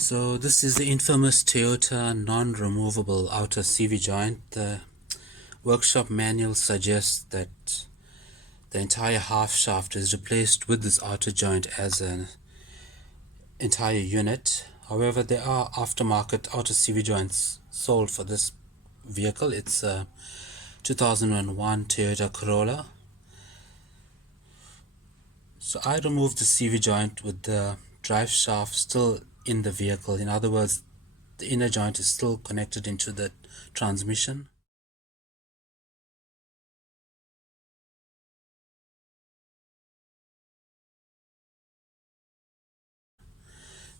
So this is the infamous Toyota non-removable outer CV joint. The workshop manual suggests that the entire half shaft is replaced with this outer joint as an entire unit. However, there are aftermarket outer CV joints sold for this vehicle. It's a 2001 Toyota Corolla. So I removed the CV joint with the drive shaft still in the vehicle. In other words, the inner joint is still connected into the transmission.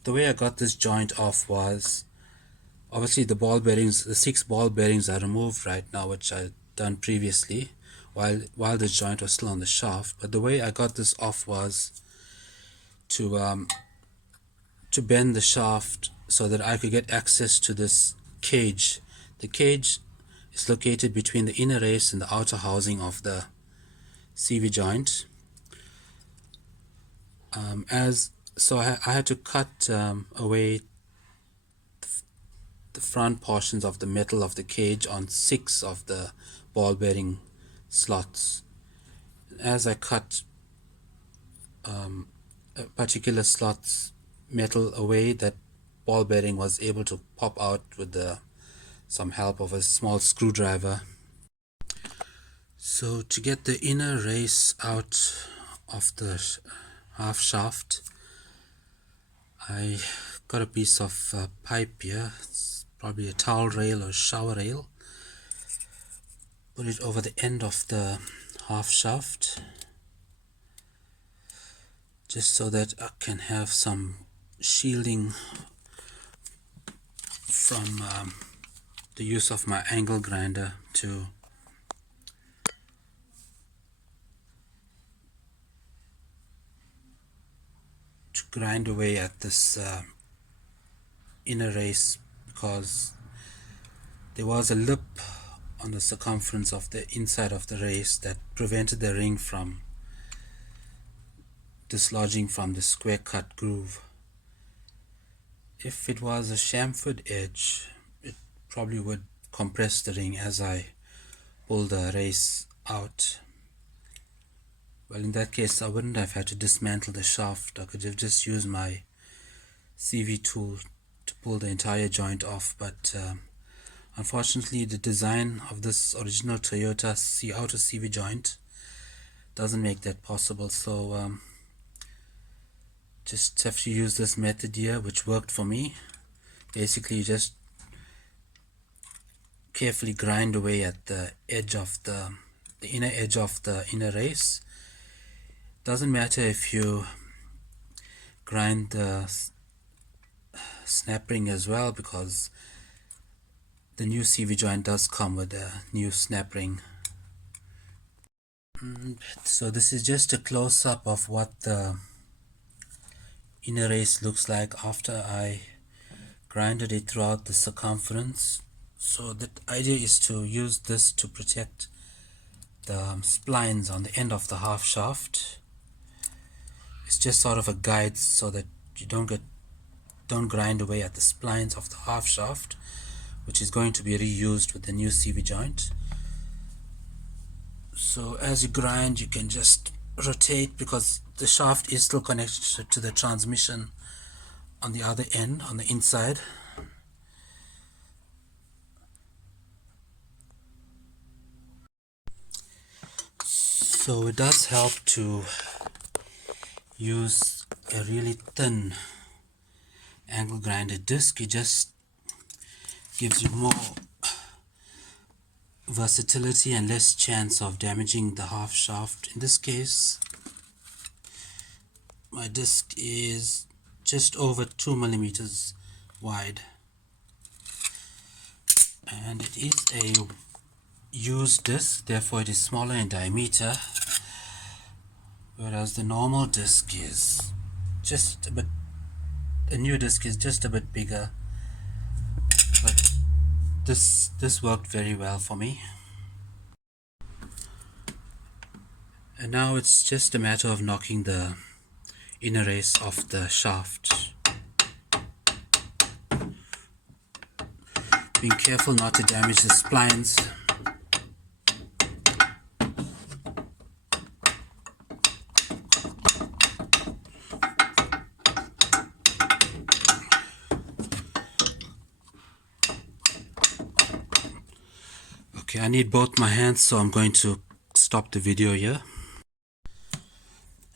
The way I got this joint off was obviously the ball bearings, the 6 ball bearings are removed right now, which I'd done previously while this joint was still on the shaft. But the way I got this off was to bend the shaft so that I could get access to this cage. The cage is located between the inner race and the outer housing of the CV joint. I had to cut away the front portions of the metal of the cage on 6 of the ball bearing slots. As I cut a particular slot's metal away, that ball bearing was able to pop out with some help of a small screwdriver. So to get the inner race out of the half shaft, I got a piece of pipe here. It's probably a towel rail or shower rail. Put it over the end of the half shaft, just so that I can have some shielding from the use of my angle grinder to grind away at this inner race, because there was a lip on the circumference of the inside of the race that prevented the ring from dislodging from the square cut groove. If it was a chamfered edge, it probably would compress the ring as I pull the race out. Well, in that case I wouldn't have had to dismantle the shaft. I could have just used my CV tool to pull the entire joint off, but unfortunately the design of this original Toyota outer CV joint doesn't make that possible. So just have to use this method here, which worked for me. Basically you just carefully grind away at the edge of the inner edge of the inner race. Doesn't matter if you grind the snap ring as well, because the new CV joint does come with a new snap ring. So this is just a close-up of what the inner race looks like after I grinded it throughout the circumference. So the idea is to use this to protect the splines on the end of the half shaft. It's just sort of a guide so that you don't grind away at the splines of the half shaft, which is going to be reused with the new CV joint. So as you grind, you can just rotate, because the shaft is still connected to the transmission on the other end, on the inside. So it does help to use a really thin angle grinder disc. It just gives you more versatility and less chance of damaging the half shaft. In this case, my disc is just over 2 millimeters wide, and it is a used disc, therefore it is smaller in diameter, whereas the normal disc is just a bit, the new disc is just a bit bigger. But this worked very well for me. And now it's just a matter of knocking the inner race off the shaft. Being careful not to damage the splines. Okay, I need both my hands, so I'm going to stop the video here.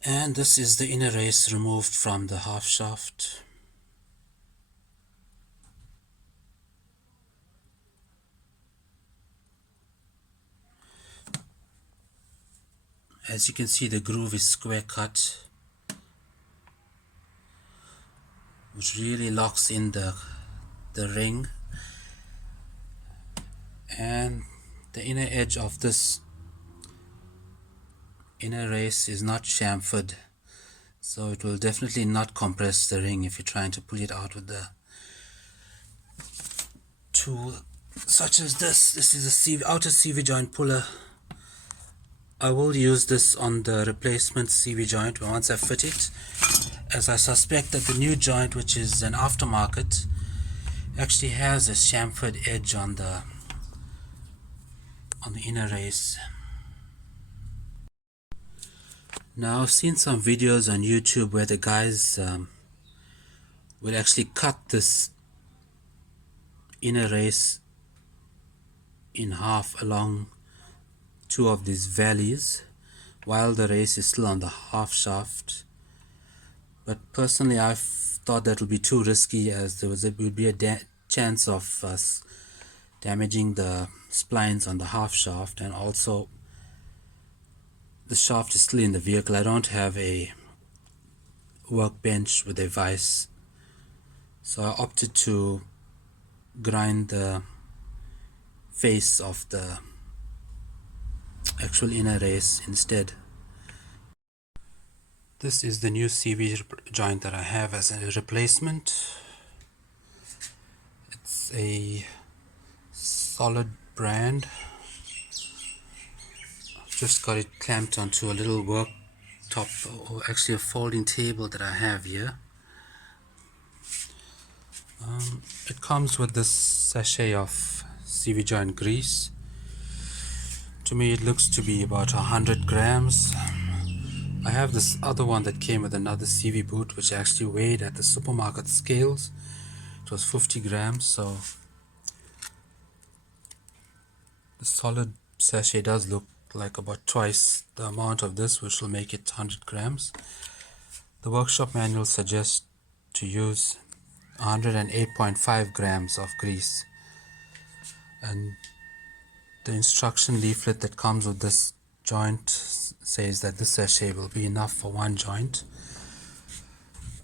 And this is the inner race removed from the half shaft. As you can see, the groove is square cut, which really locks in the ring. And the inner edge of this inner race is not chamfered, so it will definitely not compress the ring if you're trying to pull it out with the tool such as this. This is a outer CV joint puller. I will use this on the replacement CV joint once I fit it, as I suspect that the new joint, which is an aftermarket, actually has a chamfered edge on the inner race. Now, I've seen some videos on YouTube where the guys will actually cut this inner race in half along two of these valleys while the race is still on the half shaft. But personally, I thought that would be too risky, as there would be a chance of us damaging the splines on the half shaft, and also the shaft is still in the vehicle. I don't have a workbench with a vise, so I opted to grind the face of the actual inner race instead. This is the new CV joint that I have as a replacement. It's a solid brand. I've just got it clamped onto a little worktop, or actually a folding table that I have here. It comes with this sachet of CV joint grease. To me, it looks to be about 100 grams. I have this other one that came with another CV boot, which actually weighed at the supermarket scales. It was 50 grams, so the solid sachet does look like about twice the amount of this, which will make it 100 grams. The workshop manual suggests to use 108.5 grams of grease, and the instruction leaflet that comes with this joint says that this sachet will be enough for one joint.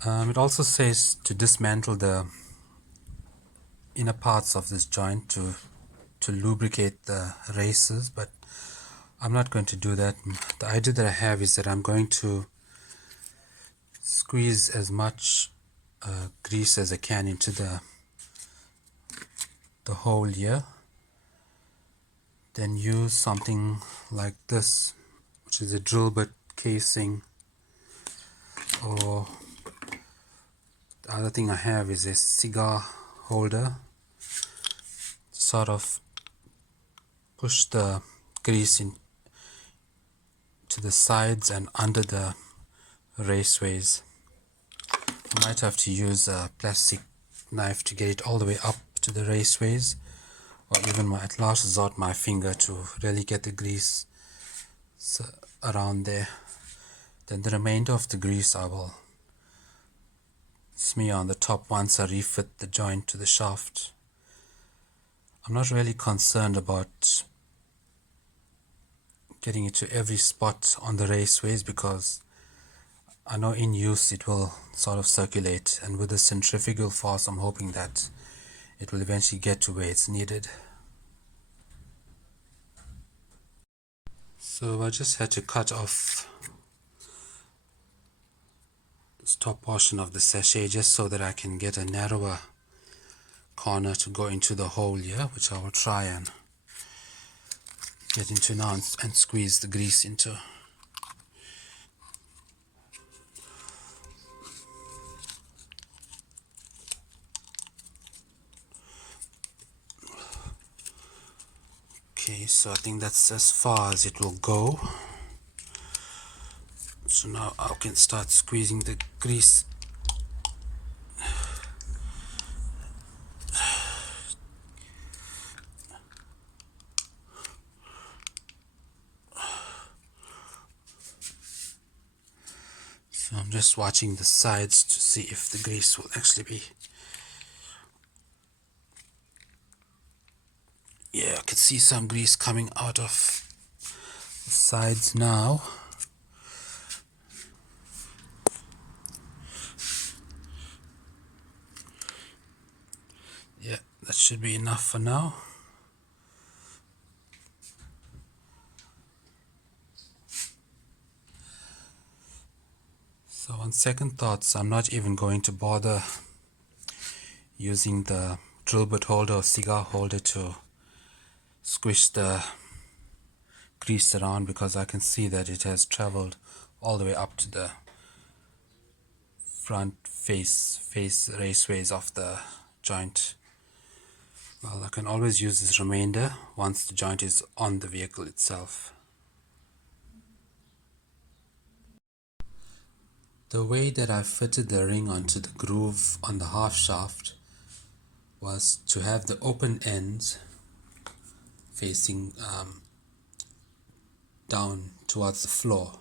It also says to dismantle the inner parts of this joint to lubricate the races, but I'm not going to do that. The idea that I have is that I'm going to squeeze as much grease as I can into the hole here, then use something like this, which is a drill bit casing, or the other thing I have is a cigar holder. Sort of push the grease in to the sides and under the raceways. I might have to use a plastic knife to get it all the way up to the raceways, or even at last resort my finger to really get the grease around there. Then the remainder of the grease I will smear on the top once I refit the joint to the shaft. I'm not really concerned about getting it to every spot on the raceways, because I know in use it will sort of circulate, and with the centrifugal force I'm hoping that it will eventually get to where it's needed. So I just had to cut off this top portion of the sachet just so that I can get a narrower corner to go into the hole here, which I will try and get into now and squeeze the grease into. Okay, so I think that's as far as it will go. So now I can start squeezing the grease. So I'm just watching the sides to see if the grease will actually be. Yeah, I can see some grease coming out of the sides now. Yeah, that should be enough for now. So on second thoughts, I'm not even going to bother using the drill bit holder or cigar holder to squish the grease around, because I can see that it has traveled all the way up to the front face raceways of the joint. Well, I can always use this remainder once the joint is on the vehicle itself. The way that I fitted the ring onto the groove on the half shaft was to have the open ends facing down towards the floor,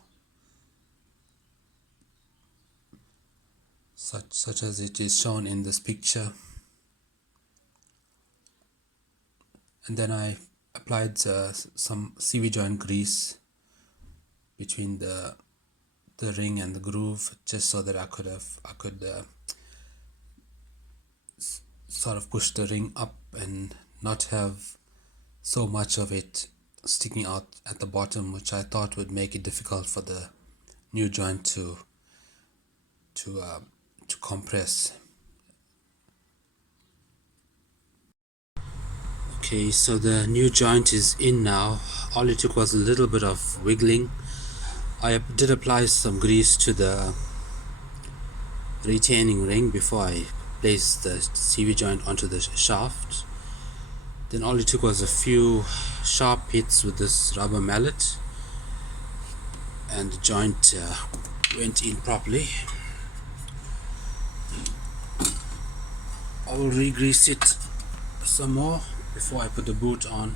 such as it is shown in this picture. And then I applied some CV joint grease between the ring and the groove, just so that I could sort of push the ring up and not have so much of it sticking out at the bottom, which I thought would make it difficult for the new joint to compress. Okay, so the new joint is in now. All it took was a little bit of wiggling. I did apply some grease to the retaining ring before I placed the CV joint onto the shaft. Then all it took was a few sharp hits with this rubber mallet, and the joint went in properly. I will re-grease it some more before I put the boot on.